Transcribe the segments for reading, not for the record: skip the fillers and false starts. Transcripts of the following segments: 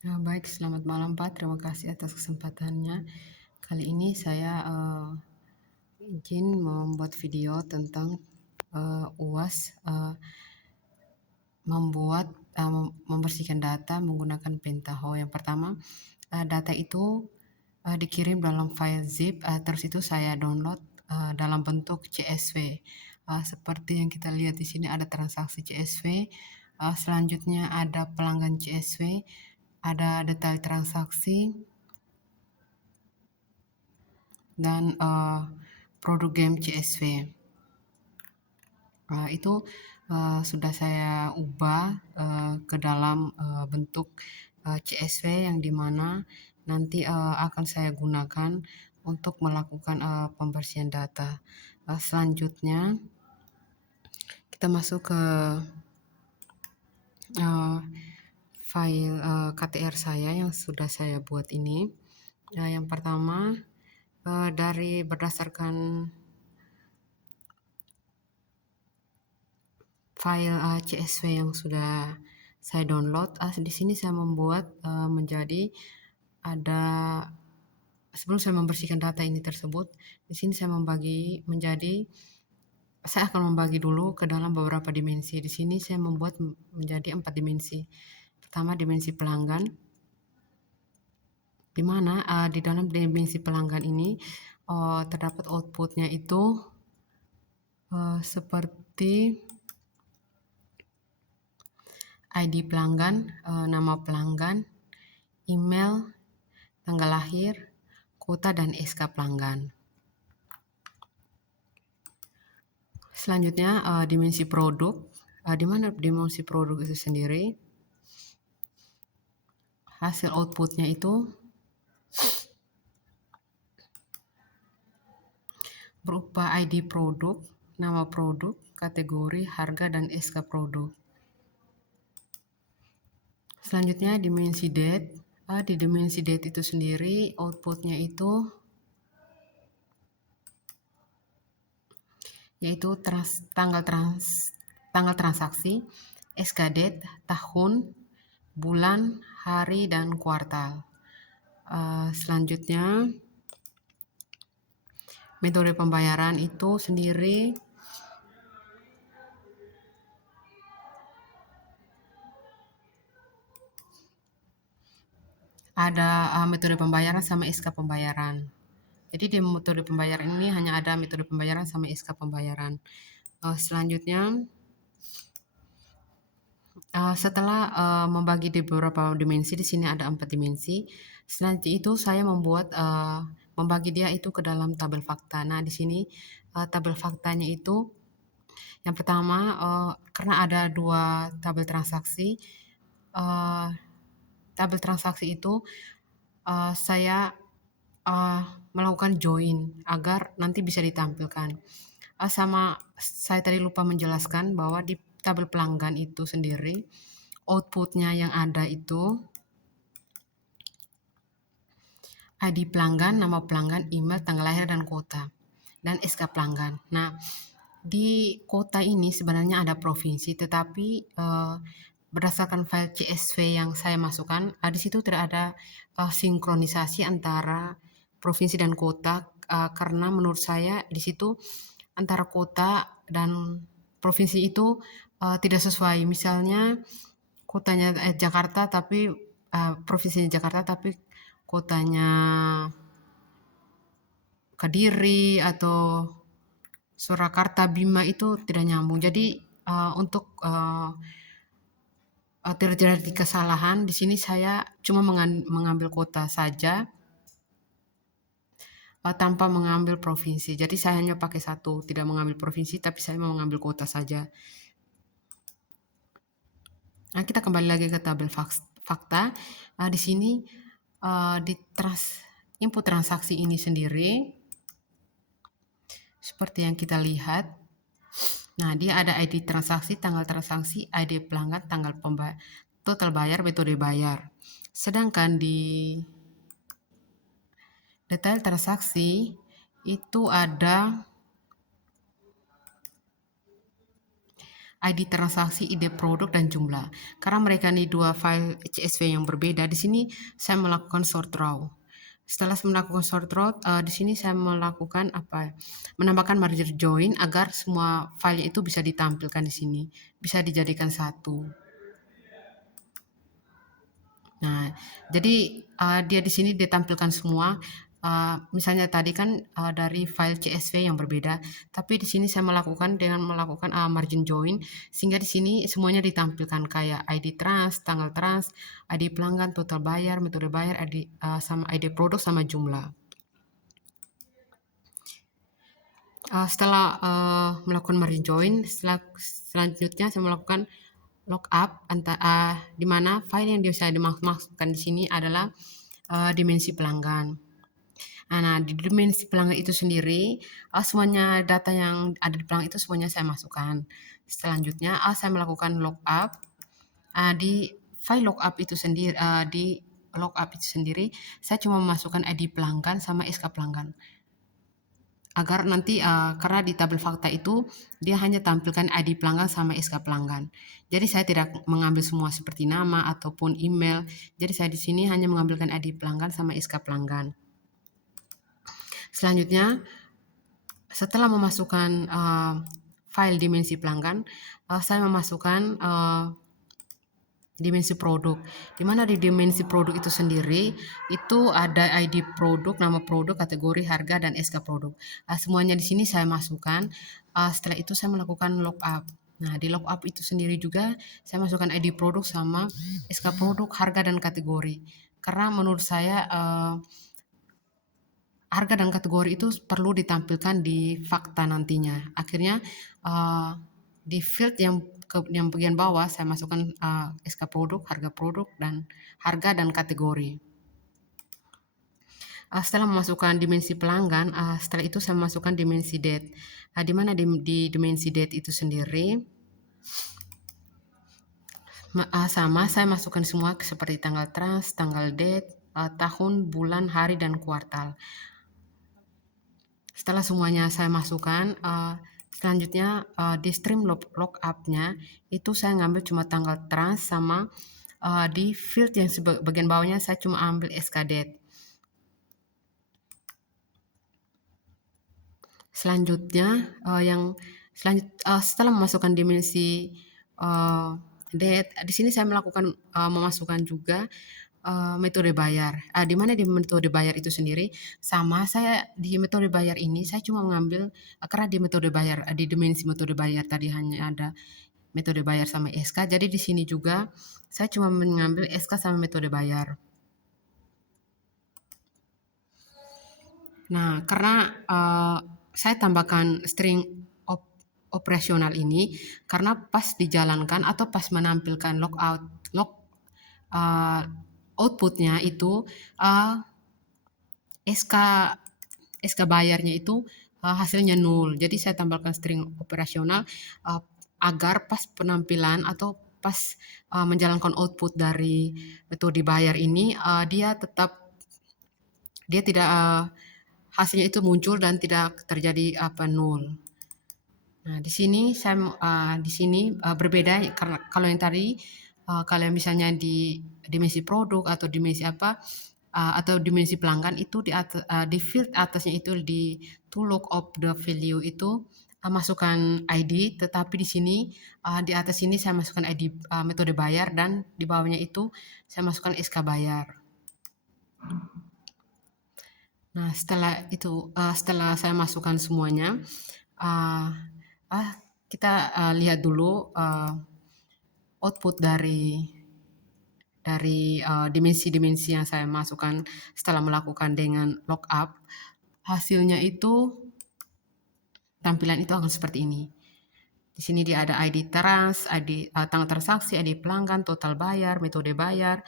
Baik, selamat malam Pak. Terima kasih atas kesempatannya. Kali ini saya izin membuat video tentang UAS membersihkan data menggunakan Pentaho. Yang pertama, data itu dikirim dalam file zip, terus itu saya download dalam bentuk CSV. Seperti yang kita lihat di sini ada transaksi CSV, selanjutnya ada pelanggan CSV, ada detail transaksi, dan produk game CSV. Itu sudah saya ubah ke dalam bentuk CSV yang dimana nanti akan saya gunakan untuk melakukan pembersihan data. Selanjutnya kita masuk ke file KTR saya yang sudah saya buat ini. Yang pertama, dari berdasarkan file CSV yang sudah saya download, di sini saya membuat menjadi ada, sebelum saya membersihkan data ini tersebut, di sini saya akan membagi dulu ke dalam beberapa dimensi. Di sini saya membuat menjadi 4 dimensi. Pertama, dimensi pelanggan, di mana di dalam dimensi pelanggan ini terdapat outputnya itu seperti ID pelanggan, nama pelanggan, email, tanggal lahir, kuota, dan SK pelanggan. Selanjutnya dimensi produk, di mana dimensi produk itu sendiri hasil outputnya itu berupa ID produk, nama produk, kategori, harga, dan SK produk. Selanjutnya dimensi date. Di dimensi date itu sendiri outputnya itu yaitu tanggal transaksi, SK date, tahun, bulan, hari, dan kuartal. Selanjutnya metode pembayaran itu sendiri ada metode pembayaran sama SK pembayaran. Jadi di metode pembayaran ini hanya ada metode pembayaran sama SK pembayaran. Selanjutnya setelah membagi di beberapa dimensi, di sini ada 4 dimensi. Selanjutnya itu saya membuat membagi dia itu ke dalam tabel fakta. Nah, di sini tabel faktanya itu yang pertama, karena ada 2 tabel transaksi, tabel transaksi itu saya melakukan join agar nanti bisa ditampilkan. Sama saya tadi lupa menjelaskan bahwa di tabel pelanggan itu sendiri outputnya yang ada itu ID pelanggan, nama pelanggan, email, tanggal lahir, dan kuota, dan SK pelanggan. Nah, di kuota ini sebenarnya ada provinsi, tetapi berdasarkan file CSV yang saya masukkan, di situ tidak ada sinkronisasi antara provinsi dan kota, karena menurut saya di situ antara kota dan provinsi itu tidak sesuai. Misalnya kotanya Jakarta tapi provinsinya Jakarta tapi kotanya Kediri atau Surakarta, Bima itu tidak nyambung. Jadi untuk terjadi kesalahan di sini saya cuma mengambil kota saja tanpa mengambil provinsi. Jadi saya hanya pakai satu, tidak mengambil provinsi tapi saya mau mengambil kota saja. Nah, kita kembali lagi ke tabel fakta. Di sini di input transaksi ini sendiri seperti yang kita lihat. Nah, dia ada ID transaksi, tanggal transaksi, ID pelanggan, tanggal total bayar, metode bayar. Sedangkan di detail transaksi itu ada ID transaksi, ID produk, dan jumlah. Karena mereka ini dua file CSV yang berbeda, di sini saya melakukan sort row. Setelah melakukan sort row, di sini saya melakukan menambahkan margin join agar semua file itu bisa ditampilkan di sini, bisa dijadikan satu. Nah, jadi dia di sini ditampilkan semua. Misalnya tadi kan dari file CSV yang berbeda, tapi di sini saya melakukan dengan melakukan margin join, sehingga di sini semuanya ditampilkan kayak ID trans, tanggal trans, ID pelanggan, total bayar, metode bayar, ID sama ID produk sama jumlah. Setelah melakukan margin join, selanjutnya saya melakukan lookup di mana file yang saya dimasukkan di sini adalah dimensi pelanggan. Nah, di dimensi pelanggan itu sendiri, semuanya data yang ada di pelanggan itu semuanya saya masukkan. Selanjutnya, saya melakukan lookup di file lookup itu sendiri. Di lookup itu sendiri, saya cuma memasukkan ID pelanggan sama SK pelanggan. Agar nanti karena di tabel fakta itu dia hanya tampilkan ID pelanggan sama SK pelanggan. Jadi saya tidak mengambil semua seperti nama ataupun email. Jadi saya di sini hanya mengambilkan ID pelanggan sama SK pelanggan. Selanjutnya, setelah memasukkan file dimensi pelanggan, saya memasukkan dimensi produk. Di mana di dimensi produk itu sendiri, itu ada ID produk, nama produk, kategori, harga, dan SK produk. Semuanya di sini saya masukkan. Setelah itu saya melakukan lookup. Nah, di lookup itu sendiri juga saya masukkan ID produk sama SK produk, harga, dan kategori. Karena menurut saya harga dan kategori itu perlu ditampilkan di fakta nantinya. Akhirnya di field yang bagian bawah saya masukkan SK produk, harga dan kategori. Setelah memasukkan dimensi pelanggan, setelah itu saya masukkan dimensi date. Di mana di dimensi date itu sendiri sama saya masukkan semua seperti tanggal trans, tanggal date, tahun, bulan, hari, dan kuartal. Setelah semuanya saya masukkan, selanjutnya di stream lookup-nya itu saya ngambil cuma tanggal trans sama di field yang bagian bawahnya saya cuma ambil SK date. Selanjutnya setelah memasukkan dimensi date, di sini saya melakukan memasukkan juga metode bayar. Di mana di metode bayar itu sendiri sama saya di metode bayar ini saya cuma mengambil karena di metode bayar di dimensi metode bayar tadi hanya ada metode bayar sama SK. Jadi di sini juga saya cuma mengambil SK sama metode bayar. Nah, karena saya tambahkan string operasional ini karena pas dijalankan atau pas menampilkan outputnya itu SK bayarnya itu hasilnya 0. Jadi saya tambahkan string operasional agar pas penampilan atau pas menjalankan output dari metode bayar ini dia tidak hasilnya itu muncul dan tidak terjadi 0. Nah, di sini berbeda karena kalau yang tadi kalau misalnya di dimensi produk atau dimensi atau dimensi pelanggan itu di field atasnya itu di to look up the value itu masukkan ID, tetapi di sini di atas sini saya masukkan ID metode bayar dan di bawahnya itu saya masukkan SK bayar. Nah, setelah saya masukkan semuanya, kita lihat dulu output dari dimensi-dimensi yang saya masukkan setelah melakukan dengan lookup. Hasilnya itu tampilan itu akan seperti ini. Di sini dia ada ID trans, ID tanggal transaksi, ID pelanggan, total bayar, metode bayar,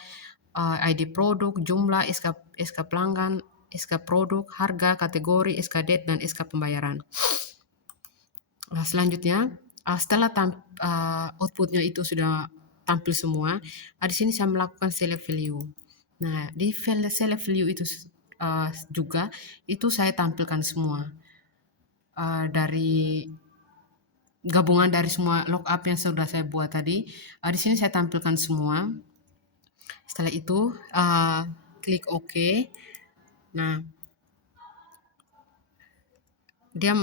ID produk, jumlah, SK pelanggan, SK produk, harga, kategori, SK date, dan SK pembayaran. Selanjutnya, setelah outputnya itu sudah tampil semua, di sini saya melakukan select value. Nah, di select value itu juga itu saya tampilkan semua dari gabungan dari semua lookup yang sudah saya buat tadi. Di sini saya tampilkan semua. Setelah itu klik OK. Nah, dia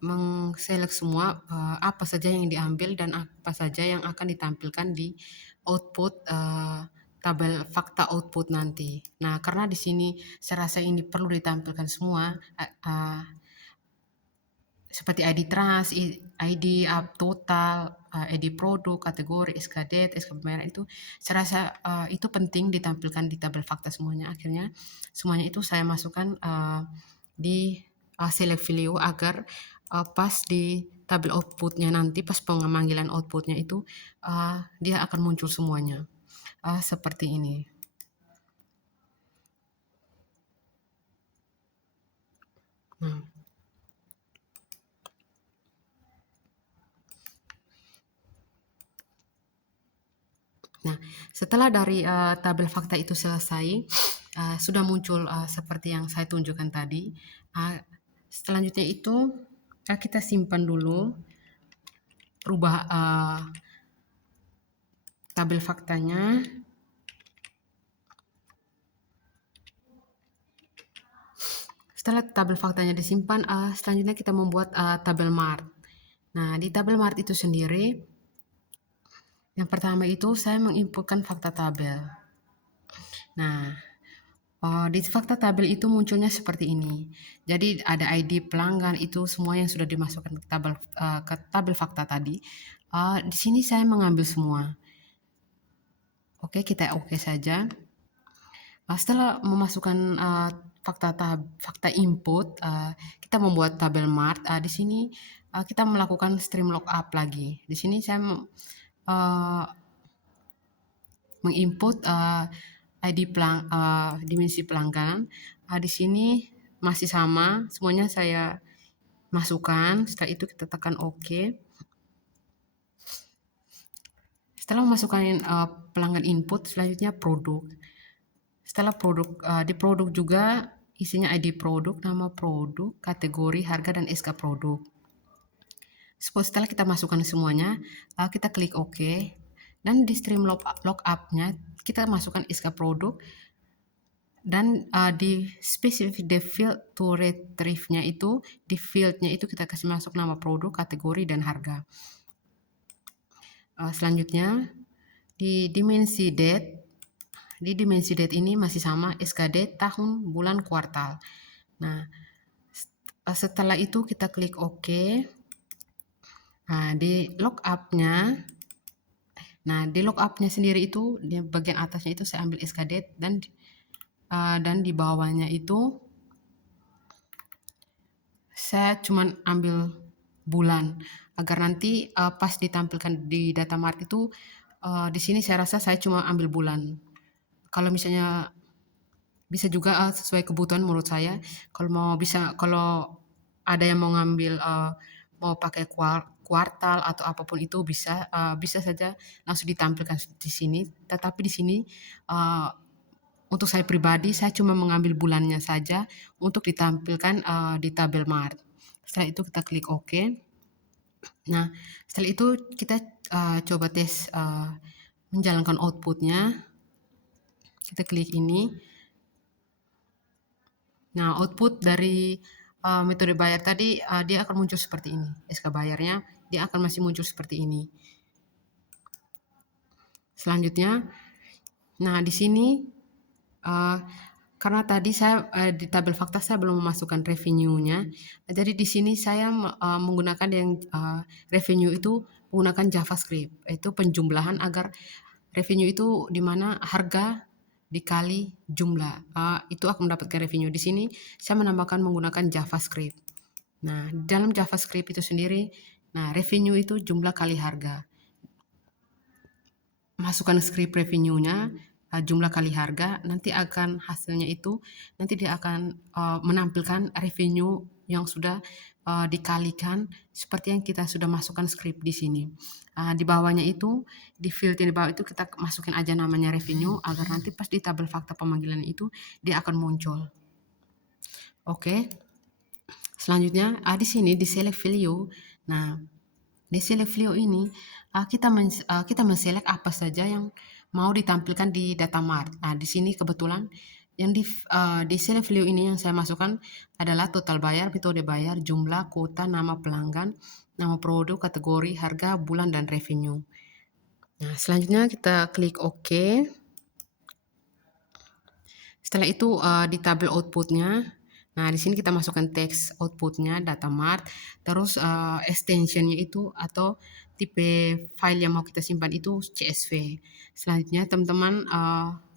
mengselect semua apa saja yang diambil dan apa saja yang akan ditampilkan di output tabel fakta output nanti. Nah, karena di sini saya rasa ini perlu ditampilkan semua, seperti ID trans, ID total, ID produk, kategori, SKD, SK pembayaran itu, saya rasa itu penting ditampilkan di tabel fakta semuanya. Akhirnya semuanya itu saya masukkan di select value agar pas di tabel outputnya nanti, pas pemanggilan outputnya itu dia akan muncul semuanya seperti ini. Nah, setelah dari tabel fakta itu selesai, sudah muncul seperti yang saya tunjukkan tadi. Selanjutnya itu kita simpan dulu, rubah tabel faktanya. Setelah tabel faktanya disimpan, selanjutnya kita membuat tabel MART. Nah, di tabel MART itu sendiri, yang pertama itu saya menginputkan fakta tabel. Nah, di fakta tabel itu munculnya seperti ini. Jadi ada ID pelanggan itu semua yang sudah dimasukkan ke tabel fakta tadi. Di sini saya mengambil semua. Oke, kita oke saja. Setelah memasukkan fakta input, kita membuat tabel MART. Di sini kita melakukan stream lookup lagi. Di sini saya menginput ID dimensi pelanggan. Di sini masih sama, semuanya saya masukkan. Setelah itu kita tekan OK. Setelah memasukkan pelanggan input, selanjutnya produk. Setelah produk, di produk juga isinya ID produk, nama produk, kategori, harga, dan SK produk. Setelah kita masukkan semuanya, kita klik OK. Dan di stream lookup-nya, kita masukkan SK produk. Dan di specific the field to retrieve-nya itu, di field-nya itu kita kasih masuk nama produk, kategori, dan harga. Selanjutnya, di dimensi date, di dimensi date ini masih sama, SKD, tahun, bulan, kuartal. Nah, setelah itu kita klik OK. Nah, di lookup-nya, sendiri itu, di bagian atasnya itu saya ambil SKD dan di bawahnya itu saya cuman ambil bulan agar nanti pas ditampilkan di data mart itu di sini saya rasa saya cuma ambil bulan. Kalau misalnya bisa juga sesuai kebutuhan menurut saya. Kalau ada yang mau ngambil mau pakai kuartal atau apapun itu bisa saja langsung ditampilkan di sini. Tetapi di sini untuk saya pribadi saya cuma mengambil bulannya saja untuk ditampilkan di tabel MART. Setelah itu kita klik OK. Nah, setelah itu kita coba tes menjalankan outputnya. Kita klik ini. Nah, output dari metode bayar tadi dia akan muncul seperti ini. SK bayarnya dia akan masih muncul seperti ini. Selanjutnya, nah di sini karena tadi saya di tabel fakta saya belum memasukkan revenue-nya, jadi di sini saya menggunakan yang revenue itu menggunakan JavaScript, itu penjumlahan agar revenue itu di mana harga dikali jumlah, itu akan mendapatkan revenue. Di sini saya menambahkan menggunakan JavaScript. Nah, dalam JavaScript itu sendiri, nah revenue itu jumlah kali harga. Masukkan script revenue-nya, jumlah kali harga, nanti akan hasilnya itu, nanti dia akan menampilkan revenue yang sudah dikalikan seperti yang kita sudah masukkan script di sini. Di bawahnya itu, di field yang di bawah itu kita masukin aja namanya revenue agar nanti pas di tabel fakta pemanggilan itu dia akan muncul. Oke. Selanjutnya di sini di select value. Nah, Di select view ini kita menselect apa saja yang mau ditampilkan di data mart. Nah, di sini kebetulan yang di select view ini yang saya masukkan adalah total bayar, metode bayar, jumlah, kuota, nama pelanggan, nama produk, kategori, harga, bulan, dan revenue. Nah, selanjutnya kita klik OK. Setelah itu di tabel outputnya, nah di sini kita masukkan teks outputnya data mart, terus extensionnya itu atau tipe file yang mau kita simpan itu CSV. Selanjutnya teman-teman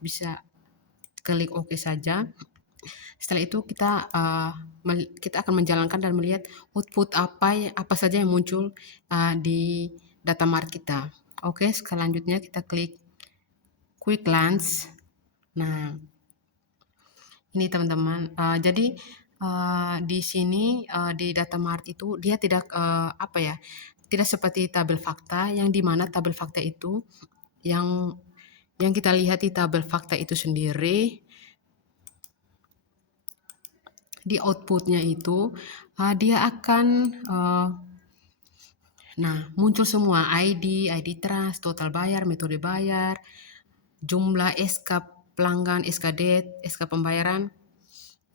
bisa klik OK saja. Setelah itu kita akan menjalankan dan melihat output apa saja yang muncul di data mart kita. Oke, selanjutnya kita klik quick glance. Nah, ini teman-teman, jadi di sini di data mart itu dia tidak tidak seperti tabel fakta yang dimana tabel fakta itu yang kita lihat di tabel fakta itu sendiri di outputnya itu dia akan muncul semua ID trust, total bayar, metode bayar, jumlah SK pelanggan, SK date, SK pembayaran,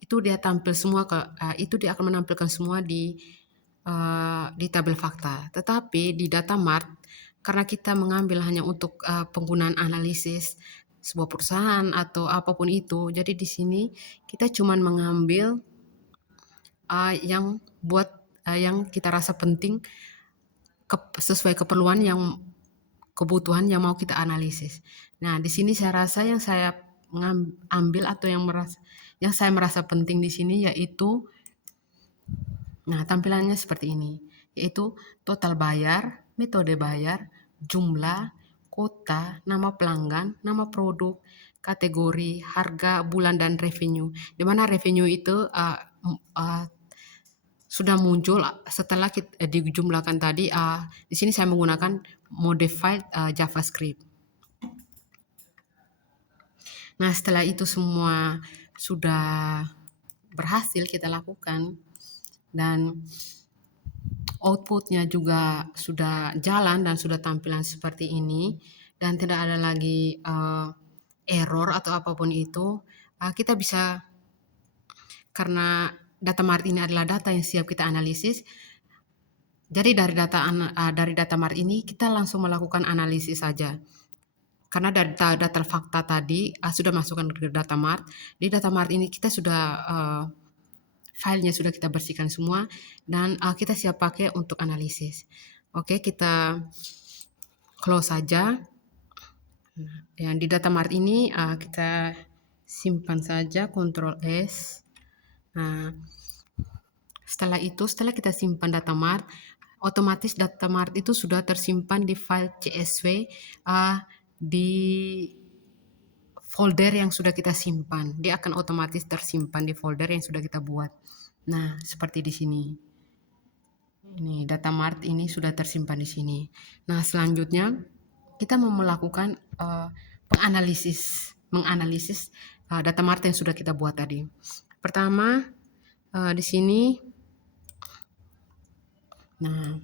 itu dia tampil semua itu dia akan menampilkan semua di tabel fakta. Tetapi di data mart karena kita mengambil hanya untuk penggunaan analisis sebuah perusahaan atau apapun itu, jadi di sini kita cuma mengambil yang kita rasa penting sesuai keperluan kebutuhan yang mau kita analisis. Nah, di sini saya rasa yang saya ambil atau yang saya merasa penting di sini yaitu tampilannya seperti ini, yaitu total bayar, metode bayar, jumlah, kota, nama pelanggan, nama produk, kategori, harga, bulan, dan revenue. Di mana revenue itu sudah muncul setelah kita dijumlahkan tadi. Di sini saya menggunakan modified JavaScript. Nah, setelah itu semua sudah berhasil kita lakukan dan outputnya juga sudah jalan dan sudah tampilan seperti ini dan tidak ada lagi error atau apapun itu, kita bisa, karena data mart ini adalah data yang siap kita analisis, jadi dari data mart ini kita langsung melakukan analisis saja. Karena dari data fakta tadi sudah masukkan ke data mart. Di data mart ini kita sudah filenya sudah kita bersihkan semua dan kita siap pakai untuk analisis. Oke, kita close saja. Yang di data mart ini kita simpan saja, Ctrl S. Nah, setelah kita simpan data mart, otomatis data mart itu sudah tersimpan di file CSV di folder yang sudah kita simpan. Dia akan otomatis tersimpan di folder yang sudah kita buat. Nah, seperti di sini. Ini data mart ini sudah tersimpan di sini. Nah, selanjutnya kita mau melakukan menganalisis data mart yang sudah kita buat tadi. Pertama, di sini, nah,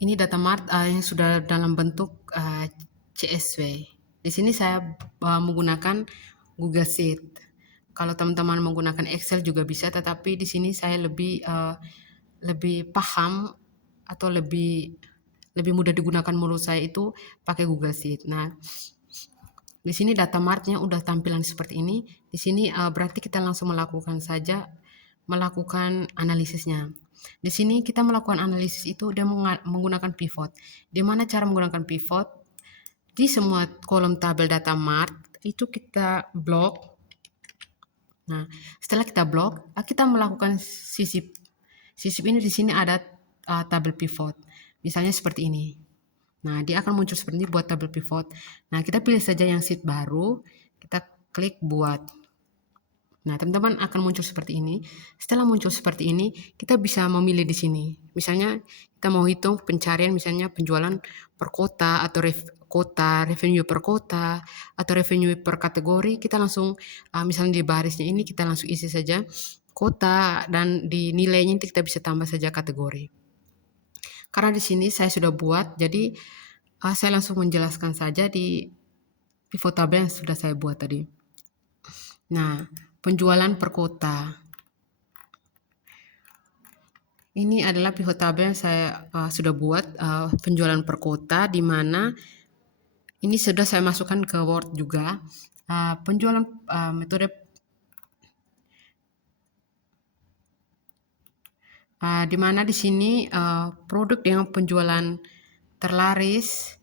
ini data mart yang sudah dalam bentuk CSV. Di sini saya menggunakan Google Sheet. Kalau teman-teman menggunakan Excel juga bisa, tetapi di sini saya lebih paham atau lebih mudah digunakan menurut saya itu pakai Google Sheet. Nah, di sini data martnya udah tampilan seperti ini. Di sini berarti kita langsung melakukan analisisnya. Di sini kita melakukan analisis itu dia menggunakan pivot. Di mana cara menggunakan pivot? Di semua kolom tabel data mart itu kita blok. Nah, setelah kita blok, kita melakukan sisip. Sisip ini di sini ada tabel pivot. Misalnya seperti ini. Nah, dia akan muncul seperti ini buat tabel pivot. Nah, kita pilih saja yang sheet baru, kita klik buat. Nah, teman-teman akan muncul seperti ini. Setelah muncul seperti ini, kita bisa memilih di sini. Misalnya kita mau hitung pencarian, misalnya penjualan per kota atau revenue per kota atau revenue per kategori. Kita langsung misalnya di barisnya ini kita langsung isi saja kota, dan di nilainya nanti kita bisa tambah saja kategori. Karena di sini saya sudah buat, jadi saya langsung menjelaskan saja di pivot table yang sudah saya buat tadi. Nah, penjualan per kota. Ini adalah pivot table yang saya sudah buat penjualan per kota, di mana ini sudah saya masukkan ke Word juga. Penjualan metode di mana di sini produk dengan penjualan terlaris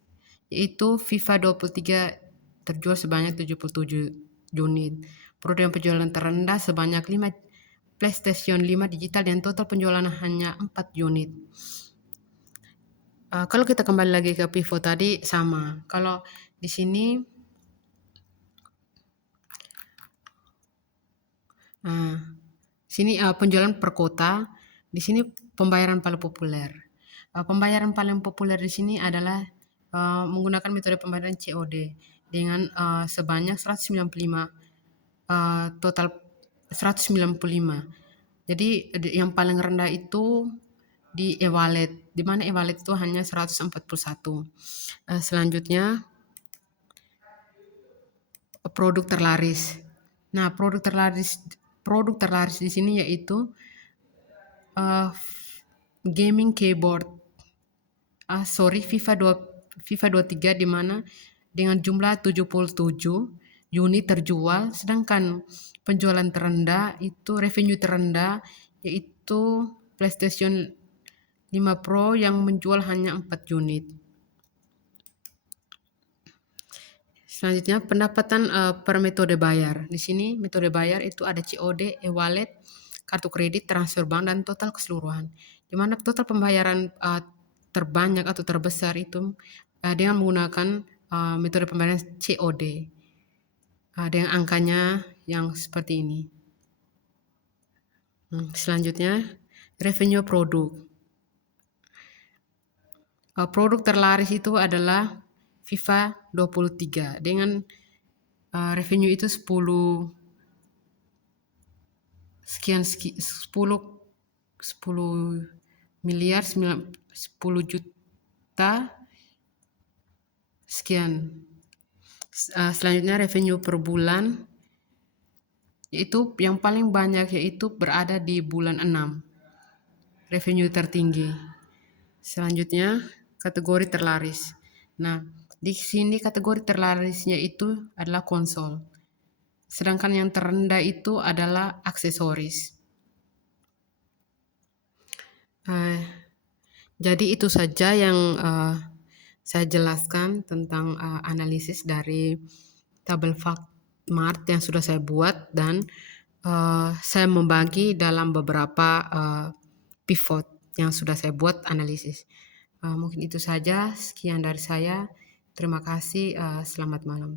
yaitu FIFA 23 terjual sebanyak 77 unit. Produk yang penjualan terendah sebanyak 5 PlayStation 5 digital dan total penjualan hanya 4 unit. Kalau kita kembali lagi ke pivot tadi sama. Kalau di sini penjualan per kota, di sini pembayaran paling populer. Pembayaran paling populer di sini adalah menggunakan metode pembayaran COD dengan sebanyak 195 total 195. Jadi yang paling rendah itu di e-wallet, di mana e-wallet itu hanya 141. Selanjutnya produk terlaris. Nah, produk terlaris di sini yaitu gaming keyboard. FIFA 23 di mana dengan jumlah 77 unit terjual, sedangkan penjualan terendah itu revenue terendah yaitu PlayStation 5 Pro yang menjual hanya 4 unit. Selanjutnya pendapatan per metode bayar. Di sini metode bayar itu ada COD, e-wallet, kartu kredit, transfer bank, dan total keseluruhan. Di mana total pembayaran terbanyak atau terbesar itu dengan menggunakan metode pembayaran COD dengan angkanya yang seperti ini. Selanjutnya revenue produk. Produk terlaris itu adalah FIFA 23 dengan revenue itu 10 miliar 10 juta sekian. Selanjutnya revenue per bulan yaitu yang paling banyak yaitu berada di bulan 6. Revenue tertinggi. Selanjutnya kategori terlaris. Nah, di sini kategori terlarisnya itu adalah konsol. Sedangkan yang terendah itu adalah aksesoris. Jadi itu saja yang saya jelaskan tentang analisis dari tabel Factmart yang sudah saya buat, dan saya membagi dalam beberapa pivot yang sudah saya buat analisis. Mungkin itu saja, sekian dari saya. Terima kasih, selamat malam.